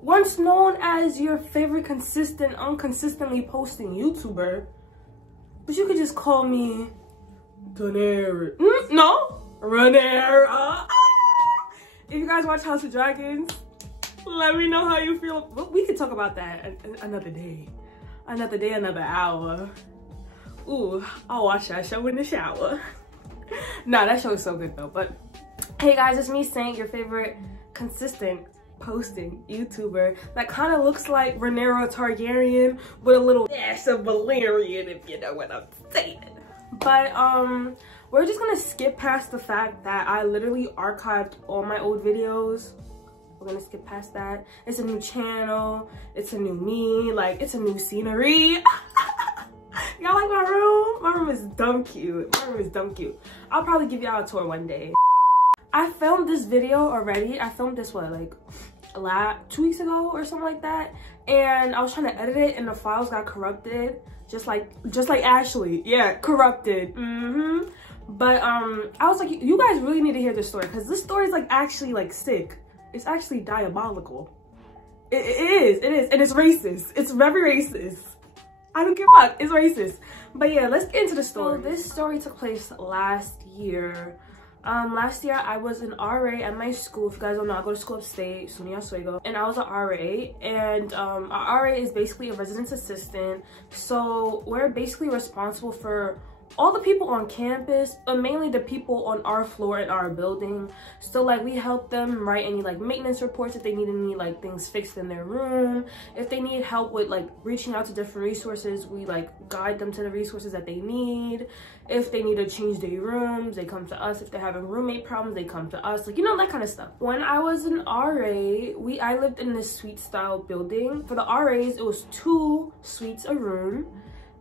once known as your favorite consistent, unconsistently posting YouTuber. But you could just call me Donera. No, Renera. If you guys watch House of Dragons, let me know how you feel. We could talk about that another day. Another day, another hour. Ooh, I'll watch that show in the shower. Nah, that show is so good though. But hey guys, it's me saying your favorite consistent posting YouTuber that kind of looks like Rhaenyra Targaryen with a little dash of Valerian, if you know what I'm saying. But we're just gonna skip past the fact that I literally archived all my old videos. We're gonna skip past that. It's a new channel, it's a new me, like it's a new scenery. Y'all like my room? My room is dumb cute. My room is dumb cute. I'll probably give y'all a tour one day. I filmed this video already. I filmed this what, like 2 weeks ago or something like that, and I was trying to edit it and the files got corrupted, just like Ashley. Yeah, corrupted. But I was like, you guys really need to hear this story, because this story is like actually like sick. It's actually diabolical. It is, and it's racist. It's very racist. I don't give a fuck, it's racist. But yeah, let's get into the story. So this story took place last year. Last year I was an RA at my school. If you guys don't know, I go to school upstate, SUNY Oswego, and I was an RA. And a RA is basically a residence assistant. So we're basically responsible for all the people on campus, but mainly the people on our floor in our building. So like we help them write any like maintenance reports if they need any like things fixed in their room. If they need help with like reaching out to different resources, we like guide them to the resources that they need. If they need to change their rooms, they come to us. If they're having roommate problems, they come to us, like, you know, that kind of stuff. When I was an RA, I lived in this suite style building. For the RAs, it was 2 suites a room,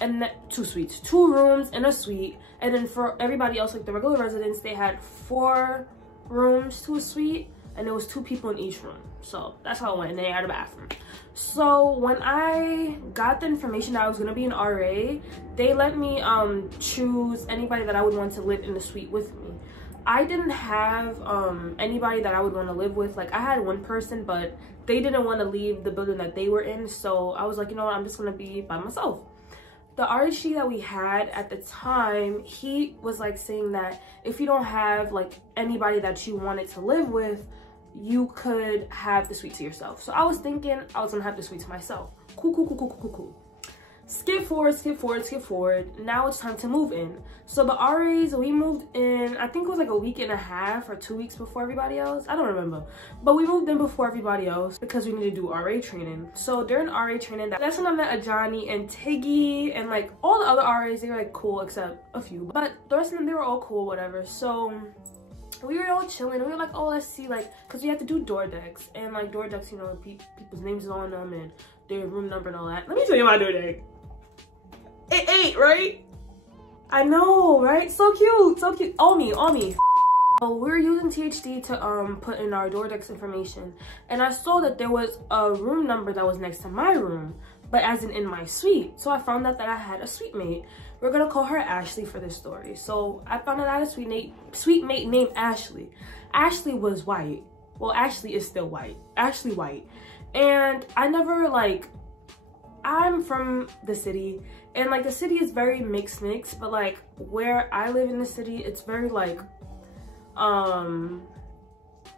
and 2 suites, 2 rooms and a suite. And then for everybody else, like the regular residents, they had 4 rooms to a suite, and there was 2 people in each room. So that's how it went, and they had a bathroom. So when I got the information that I was gonna be an RA, they let me choose anybody that I would want to live in the suite with me. I didn't have anybody that I would want to live with. Like I had one person, but they didn't want to leave the building that they were in. So I was like, you know what, I'm just gonna be by myself. The RHG that we had at the time, he was like saying that if you don't have like anybody that you wanted to live with, you could have the suite to yourself. So I was thinking I was gonna have the suite to myself. Cool. Skip forward. Now it's time to move in. So the RAs, we moved in, I think it was like a week and a half or 2 weeks before everybody else. I don't remember. But we moved in before everybody else because we needed to do RA training. So during RA training, that's when I met Ajani and Tiggy and like all the other RAs. They were like cool except a few. But the rest of them, they were all cool, whatever. So we were all chilling. We were like, oh, let's see, like, because we had to do door decks. And like door decks, you know, people's names on them and their room number and all that. Let me tell you my door deck. 8, right? I know, right? So cute. All me. So we were using THD to put in our door decks information, and I saw that there was a room number that was next to my room, but as in my suite. So I found out that I had a suite mate. We're gonna call her Ashley for this story. So I found out I had a suite mate named Ashley. Ashley was white. Well, Ashley is still white. Ashley white. And I never like, I'm from the city, and like the city is very mixed, but like where I live in the city, it's very like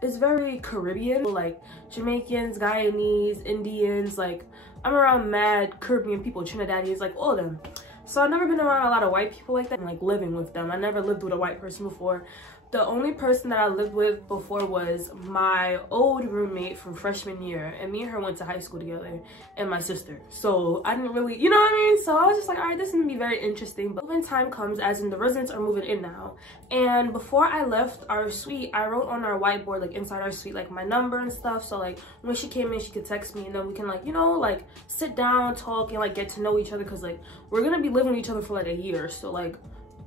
it's very Caribbean, like Jamaicans, Guyanese, Indians. Like I'm around mad Caribbean people, Trinidadians, like all of them. So I've never been around a lot of white people like that and like living with them. I never lived with a white person before. The only person that I lived with before was my old roommate from freshman year, and me and her went to high school together, and my sister. So I didn't really, you know what I mean? So I was just like, all right, this is gonna be very interesting. But when time comes, as in the residents are moving in now, and before I left our suite, I wrote on our whiteboard, like inside our suite, like my number and stuff. So like when she came in, she could text me, and then we can like, you know, like sit down, talk, and like get to know each other, because like we're gonna be living with each other for like a year. So like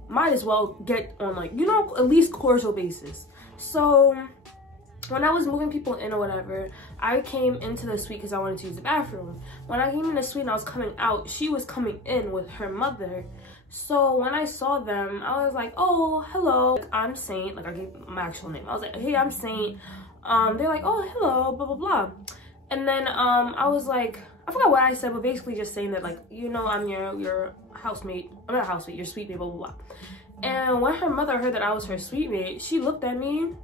might as well get on like, you know, at least cordial basis. So when I was moving people in or whatever, I came into the suite because I wanted to use the bathroom. When I came in the suite and I was coming out, she was coming in with her mother. So when I saw them, I was like, oh, hello, like, I'm Saint. Like I gave my actual name. I was like, hey, I'm Saint. They're like, oh, hello, blah blah blah. And then I was like, I forgot what I said, but basically just saying that, like, you know, I'm your housemate. I'm not housemate, your sweet mate, blah, blah, blah. And when her mother heard that I was her sweet mate, she looked at me.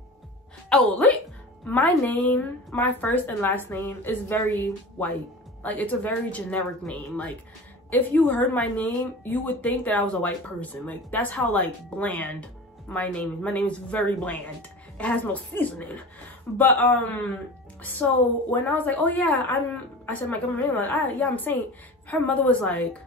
Oh, wait. My name, my first and last name is very white. Like, it's a very generic name. Like, if you heard my name, you would think that I was a white person. Like, that's how, like, bland my name is. My name is very bland. It has no seasoning. But, so when I was like, oh yeah, I said my government name, like, yeah, I'm Saint. Her mother was like,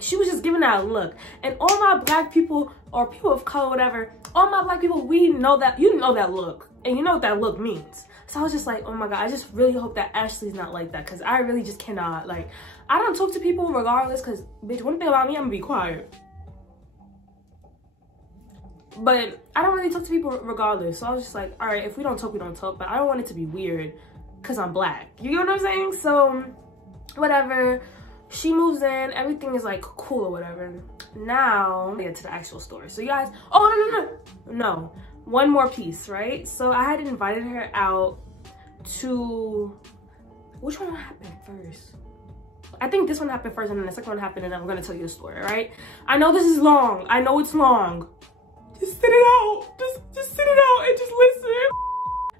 she was just giving that look. And all my black people, or people of color, whatever, all my black people, we know that, you know that look. And you know what that look means. So I was just like, oh my God, I just really hope that Ashley's not like that. Because I really just cannot, like, I don't talk to people regardless. Because, bitch, one thing about me, I'm going to be quiet. But I don't really talk to people regardless. So I was just like, all right, if we don't talk, we don't talk. But I don't want it to be weird because I'm black. You know what I'm saying? So, whatever. She moves in, everything is like cool or whatever. Now, get to the actual story. So you guys, oh no, one more piece, right? So I had invited her out to, which one happened first? I think this one happened first and then the second one happened and then I'm gonna tell you the story, right? I know this is long, I know it's long. Just sit it out, just sit it out and just listen.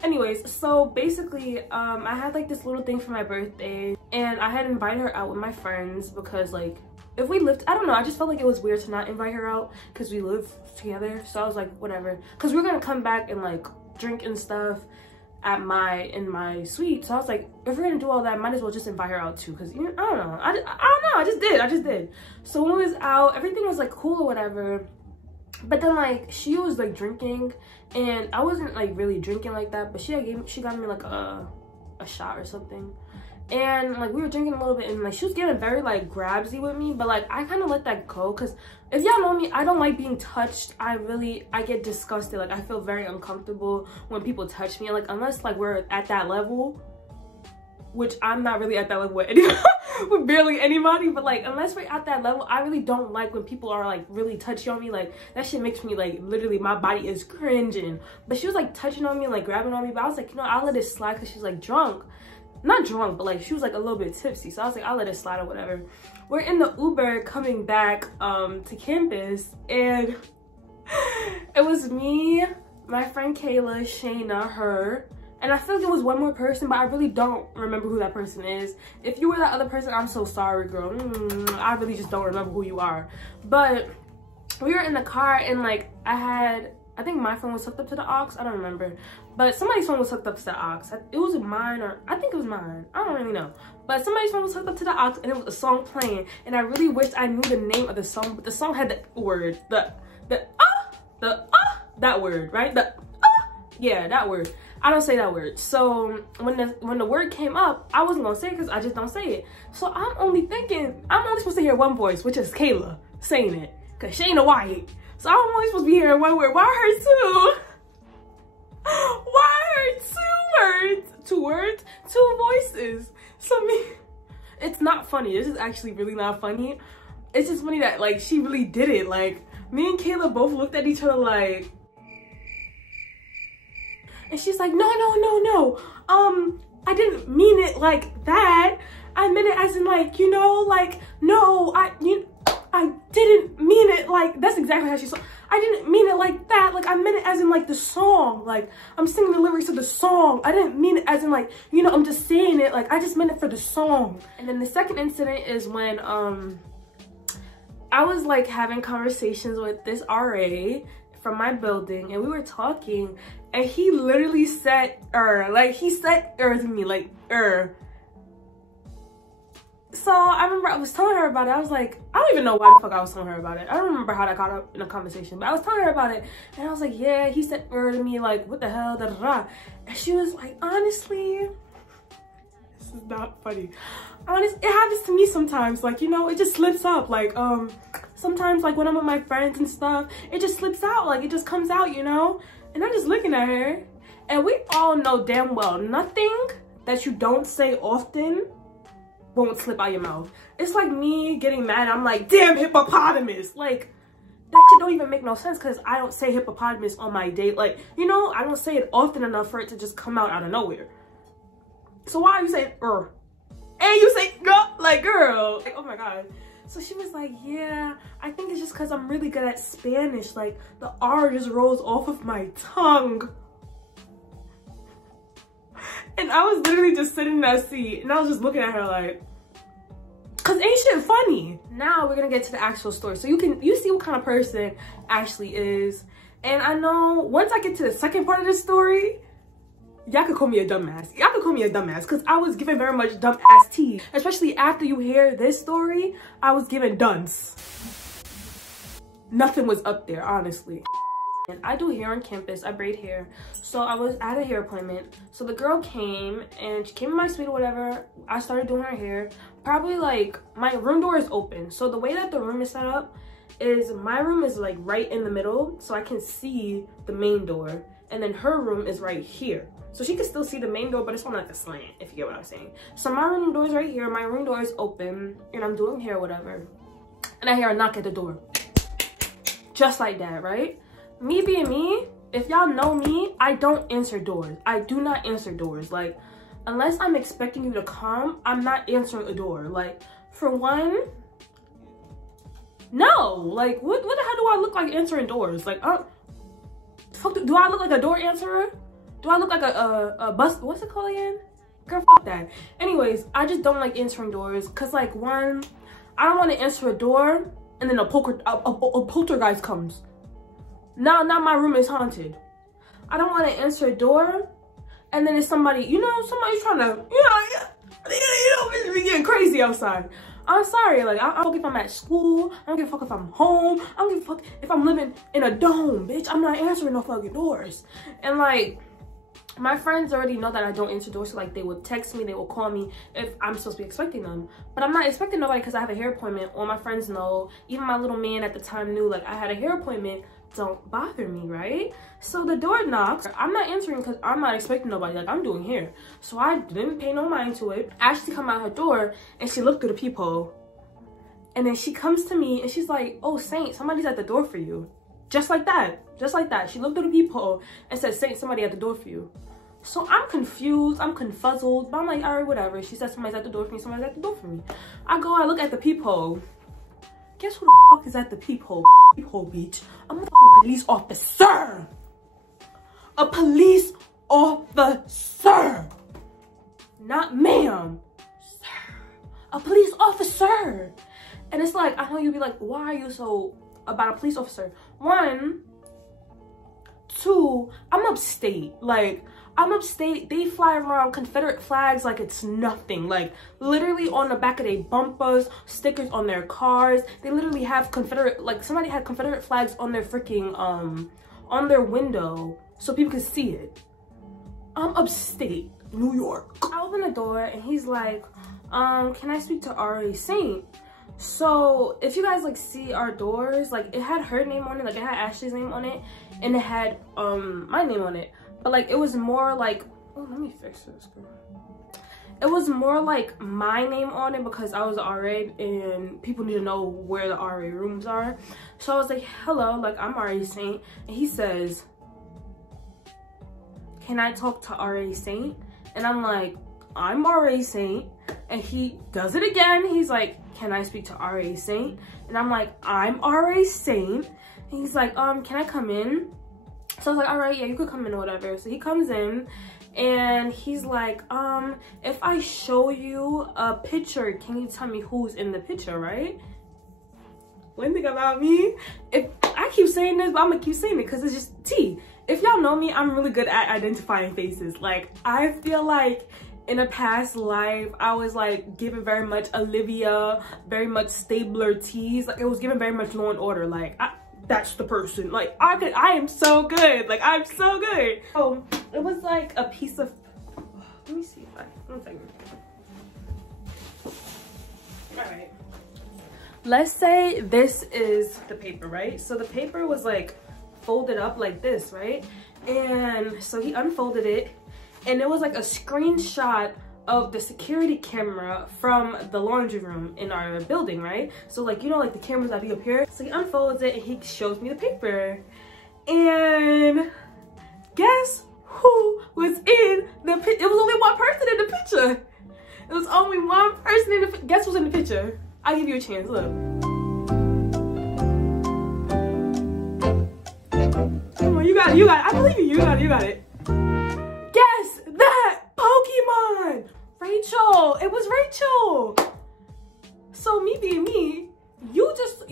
Anyways, so basically, I had like this little thing for my birthday and I had invited her out with my friends because like, if we lived, I don't know, I just felt like it was weird to not invite her out because we live together. So I was like, whatever. Because we're gonna come back and like drink and stuff in my suite. So I was like, if we're gonna do all that, might as well just invite her out too. Because, you know, I don't know, I just did. So when we was out, everything was like cool or whatever. But then like she was like drinking and I wasn't like really drinking like that, but she got me like a shot or something. And like we were drinking a little bit and like she was getting very like grabsy with me, but like I kind of let that go because if y'all know me, I don't like being touched. I get disgusted. Like I feel very uncomfortable when people touch me, like unless like we're at that level, which I'm not really at that level with anybody, with barely anybody, but like unless we're at that level, I really don't like when people are like really touchy on me. Like that shit makes me like literally my body is cringing. But she was like touching on me and like grabbing on me, but I was like, you know, I'll let it slide because she's like drunk. Not drunk, but like she was like a little bit tipsy. So I was like, I'll let it slide or whatever. We're in the Uber coming back to campus and it was me, my friend Kayla, Shayna, her, and I feel like it was one more person, but I really don't remember who that person is. If you were that other person, I'm so sorry, girl. I really just don't remember who you are. But we were in the car and like I think my phone was hooked up to the aux. I don't remember. But somebody's phone was hooked up to the aux. It was mine or I think it was mine. I don't really know. But somebody's phone was hooked up to the aux and it was a song playing. And I really wished I knew the name of the song. But the song had the word. That word, right? Yeah, that word. I don't say that word. So when the word came up, I wasn't gonna say it because I just don't say it. So I'm only supposed to hear one voice, which is Kayla saying it. Because Shayna white. So I'm only supposed to be hearing one word. Why her two? Why her two words? Two words? Two voices. So it's not funny. This is actually really not funny. It's just funny that like she really did it. Like me and Kayla both looked at each other like, and she's like, no. I didn't mean it like that. I meant it as in like, you know, like, no, I didn't mean it like, that's exactly how she said. I didn't mean it like that. Like, I meant it as in like the song. Like, I'm singing the lyrics of the song. I didn't mean it as in like, you know, I'm just saying it. Like, I just meant it for the song. And then the second incident is when I was like having conversations with this RA from my building and we were talking and he literally said he said to me like So I remember I was telling her about it. I was like, I don't even know why the fuck I was telling her about it. I don't remember how that got up in a conversation, but I was telling her about it and I was like, yeah, he said to me like, what the hell, da da da. And she was like, honestly, this is not funny. Honestly, it happens to me sometimes, like, you know, it just slips up. Like sometimes like when I'm with my friends and stuff, it just slips out, like it just comes out, you know. And I'm just looking at her and we all know damn well nothing that you don't say often won't slip out your mouth. It's like me getting mad. I'm like, damn hippopotamus. Like, that shit don't even make no sense because I don't say hippopotamus on my date. Like, you know, I don't say it often enough for it to just come out of nowhere. So why are you saying and you say no? Like, girl, like, oh my god. So she was like, yeah, I think it's just because I'm really good at Spanish. Like, the R just rolls off of my tongue. And I was literally just sitting in that seat and I was just looking at her like, cause ain't shit funny. Now we're gonna get to the actual story. So you see what kind of person Ashley is. And I know once I get to the second part of the story, y'all could call me a dumbass. Y'all could call me a dumbass because I was giving very much dumbass tea. Especially after you hear this story, I was giving dunce. Nothing was up there, honestly. And I do hair on campus, I braid hair. So I was at a hair appointment. So the girl came and she came in my suite or whatever. I started doing her hair. Probably like, my room door is open. So the way that the room is set up is my room is like right in the middle. So I can see the main door. And then her room is right here. So she can still see the main door, but it's on like a slant, if you get what I'm saying. So my room door is right here. My room door is open and I'm doing hair or whatever. And I hear a knock at the door. Just like that, right? Me being me, if y'all know me, I don't answer doors. I do not answer doors. Like, unless I'm expecting you to come, I'm not answering a door. Like, for one, no. Like, what the hell do I look like answering doors? Like, fuck, do I look like a door answerer? Do I look like a bus? What's it called again? Girl, fuck that. Anyways, I just don't like answering doors. Cause like, one, I don't want to answer a door and then a poltergeist comes. Now my room is haunted. I don't want to answer a door and then it's somebody, you know, somebody's trying to, you know, it's getting crazy outside. I'm sorry, like, I don't give a fuck if I'm at school. I don't give a fuck if I'm home. I don't give a fuck if I'm living in a dome, bitch. I'm not answering no fucking doors. And like, my friends already know that I don't answer doors. So like, they would text me, they will call me if I'm supposed to be expecting them. But I'm not expecting nobody because I have a hair appointment. All my friends know. Even my little man at the time knew, like, I had a hair appointment. Don't bother me, right? So the door knocks. I'm not answering because I'm not expecting nobody. Like, I'm doing hair. So I didn't pay no mind to it. Ashley come out her door and she looked through the peephole. And then she comes to me and she's like, oh, Saint, somebody's at the door for you. Just like that. Just like that. She looked through the peephole and said, Saint, somebody at the door for you. So I'm confused. I'm confuzzled. But I'm like, all right, whatever. She said somebody's at the door for me. Somebody's at the door for me. I look at the peephole. Guess who the fuck is at the peephole? Peephole beach. I'm a fucking police officer. A police officer. Not ma'am. Sir. A police officer. And it's like, I know you'd be like, why are you so about a police officer? One, two, I'm upstate. Like, I'm upstate. They fly around Confederate flags like it's nothing. Like, literally on the back of their bumpers, stickers on their cars. They literally have Confederate, like, somebody had Confederate flags on their freaking, on their window so people could see it. I'm upstate, New York. I open the door and he's like, can I speak to R.A. Saint? So if you guys like see our doors, like, it had her name on it, like it had Ashley's name on it, and it had my name on it. But like, it was more like, oh, let me fix this, girl. It was more like my name on it because I was an RA and people need to know where the RA rooms are. So I was like, hello, like, I'm RA Saint. And he says, can I talk to RA Saint? And I'm like, I'm RA Saint. And he does it again. He's like, can I speak to RA Saint? And I'm like, I'm RA Saint. And he's like, can I come in? So I was like, all right, yeah, you could come in or whatever. So he comes in and he's like, if I show you a picture, can you tell me who's in the picture, right? One thing about me, if I keep saying this, but I'm gonna keep saying it because it's just tea. If y'all know me, I'm really good at identifying faces. Like, I feel like in a past life, I was like given very much Olivia, very much Stabler teas. Like, it was given very much Law and Order. Like, that's the person. Like, I am so good. Like, I'm so good. So it was like a piece of, let me see if I, one second. All right. Let's say this is the paper, right? So the paper was like folded up like this, right? And so he unfolded it and it was like a screenshot of the security camera from the laundry room in our building, right? So like, you know, like the cameras that be up here. So he unfolds it and he shows me the paper. And guess who was in the picture? It was only one person in the picture. It was only one person in the picture. Guess who's in the picture? I'll give you a chance, look. Come on, you got it. I believe you, you got it. Guess that Pokemon! Rachel, it was Rachel. So me being me, you didn't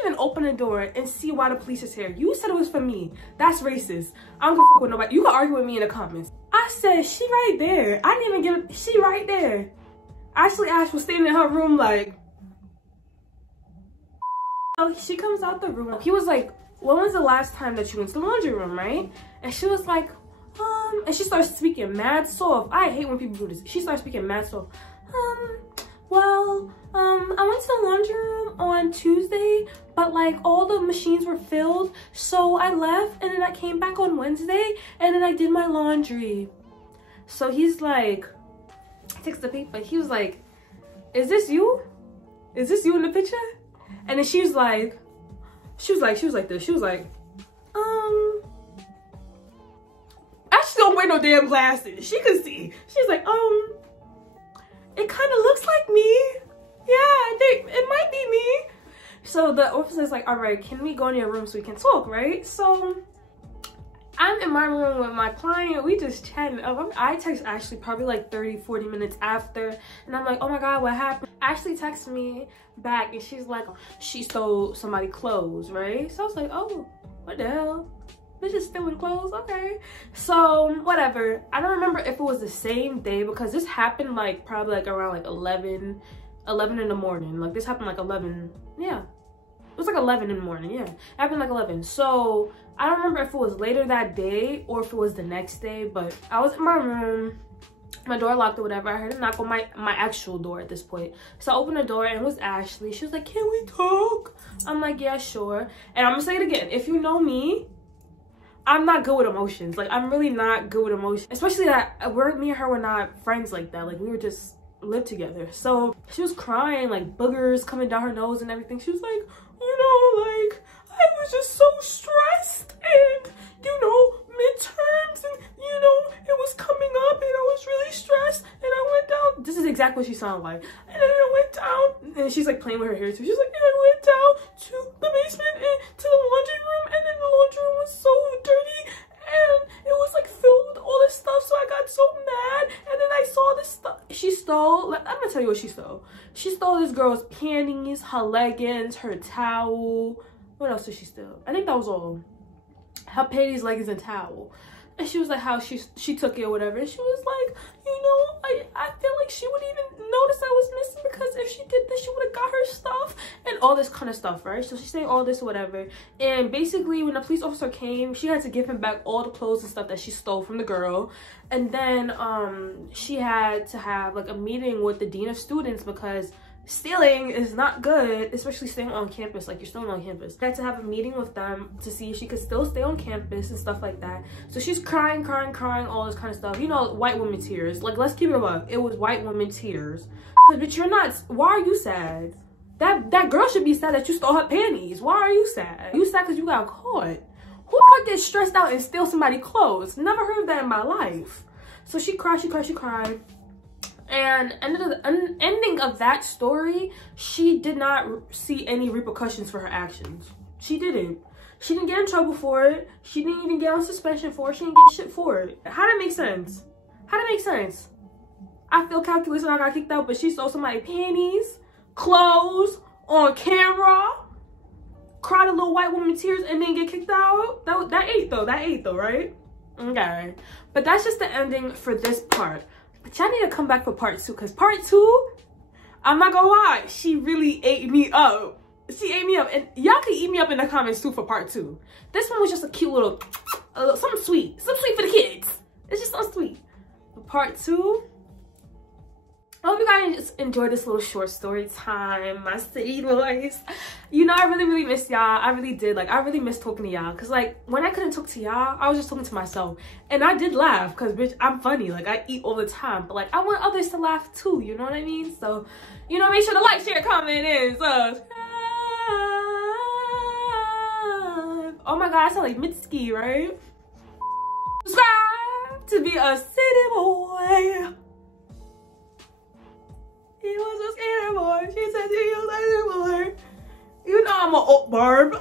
even open the door and see why the police is here. You said it was for me. That's racist. I don't give a fuck with nobody. You can argue with me in the comments. I said, she right there. I didn't even get she right there. Actually, Ash was standing in her room like, so she comes out the room. He was like, when was the last time that you went to the laundry room, right? And she was like, and she starts speaking mad soft. I hate when people do this. She starts speaking mad soft. Well, I went to the laundry room on Tuesday, but like all the machines were filled, so I left and then I came back on Wednesday and then I did my laundry. So he's like, takes the paper. He was like, is this you? Is this you in the picture? And then she was like this. She don't wear no damn glasses. She could see. She's like, it kind of looks like me. Yeah, it might be me. So the officer's like, all right, can we go in your room so we can talk, right? So I'm in my room with my client. We just chatting. I text Ashley probably like 30-40 minutes after, and I'm like, oh my god, what happened? Ashley texts me back and she's like, she stole somebody's clothes, right? So I was like, oh, what the hell? Bitch is stealing clothes, okay. So whatever. I don't remember if it was the same day because this happened like probably like around like 11 in the morning. Like this happened like 11, yeah. It was like 11 in the morning, yeah. It happened like 11. So I don't remember if it was later that day or if it was the next day, but I was in my room, my door locked or whatever. I heard a knock on my actual door at this point. So I opened the door and it was Ashley. She was like, can we talk? I'm like, yeah, sure. And I'm gonna say it again. If you know me, I'm not good with emotions. Like, I'm really not good with emotions. Especially that me and her were not friends like that. Like, we were just lived together. So she was crying, like boogers coming down her nose and everything. She was like, you know, like, I was just so stressed and, you know, midterms and, you know, it was coming up and I was really stressed and I went down. This is exactly what she sounded like. And then I went down and she's like playing with her hair too. She's like, and I went down to the basement and to the laundry room and then the laundry room was so dirty and it was like filled with all this stuff, so I got so mad and then I saw this stuff. She stole, I'm gonna tell you what she stole. She stole this girl's panties, her leggings, her towel. What else did she steal? I think that was all. Her panties, leggings, and towel. And she was like how she took it or whatever. And she was like, you know, I feel like she wouldn't even notice I was missing because if she did this, she would have got her stuff and all this kind of stuff, right? So she's saying all this or whatever. And basically when the police officer came, she had to give him back all the clothes and stuff that she stole from the girl. And then she had to have like a meeting with the dean of students because stealing is not good, especially staying on campus. Like, you're still on campus. I had to have a meeting with them to see if she could still stay on campus and stuff like that. So she's crying, all this kind of stuff. You know, white woman tears. Like, let's keep it above. It was white woman tears. But you're not. Why are you sad? That girl should be sad that you stole her panties. Why are you sad? You sad because you got caught. Who the fuck gets stressed out and steal somebody's clothes? Never heard of that in my life. So she cried. And ending of that story, she did not see any repercussions for her actions. She didn't. She didn't get in trouble for it. She didn't even get on suspension for it. She didn't get shit for it. How that make sense? How that make sense? I feel calculus and I got kicked out, but she stole somebody's panties, clothes, on camera, cried a little white woman tears, and then get kicked out. That ate though, right? Okay. But that's just the ending for this part. But y'all need to come back for part 2, because part 2, I'm not gonna lie, she really ate me up. She ate me up, and y'all can eat me up in the comments too for part 2. This one was just a cute little something sweet for the kids. It's just so sweet. But part 2, I hope you guys enjoyed this little short story time, my city boys. You know, I really missed y'all. I really did. Like, I really missed talking to y'all. Because, like, when I couldn't talk to y'all, I was just talking to myself. And I did laugh because, bitch, I'm funny. Like, I eat all the time. But, like, I want others to laugh, too. You know what I mean? So, you know, make sure to like, share, comment, and subscribe. Oh, my God. I sound like Mitski, right? Subscribe to be a city boy. He was a skater boy. She said she was a skater boy. You know I'm a old barb.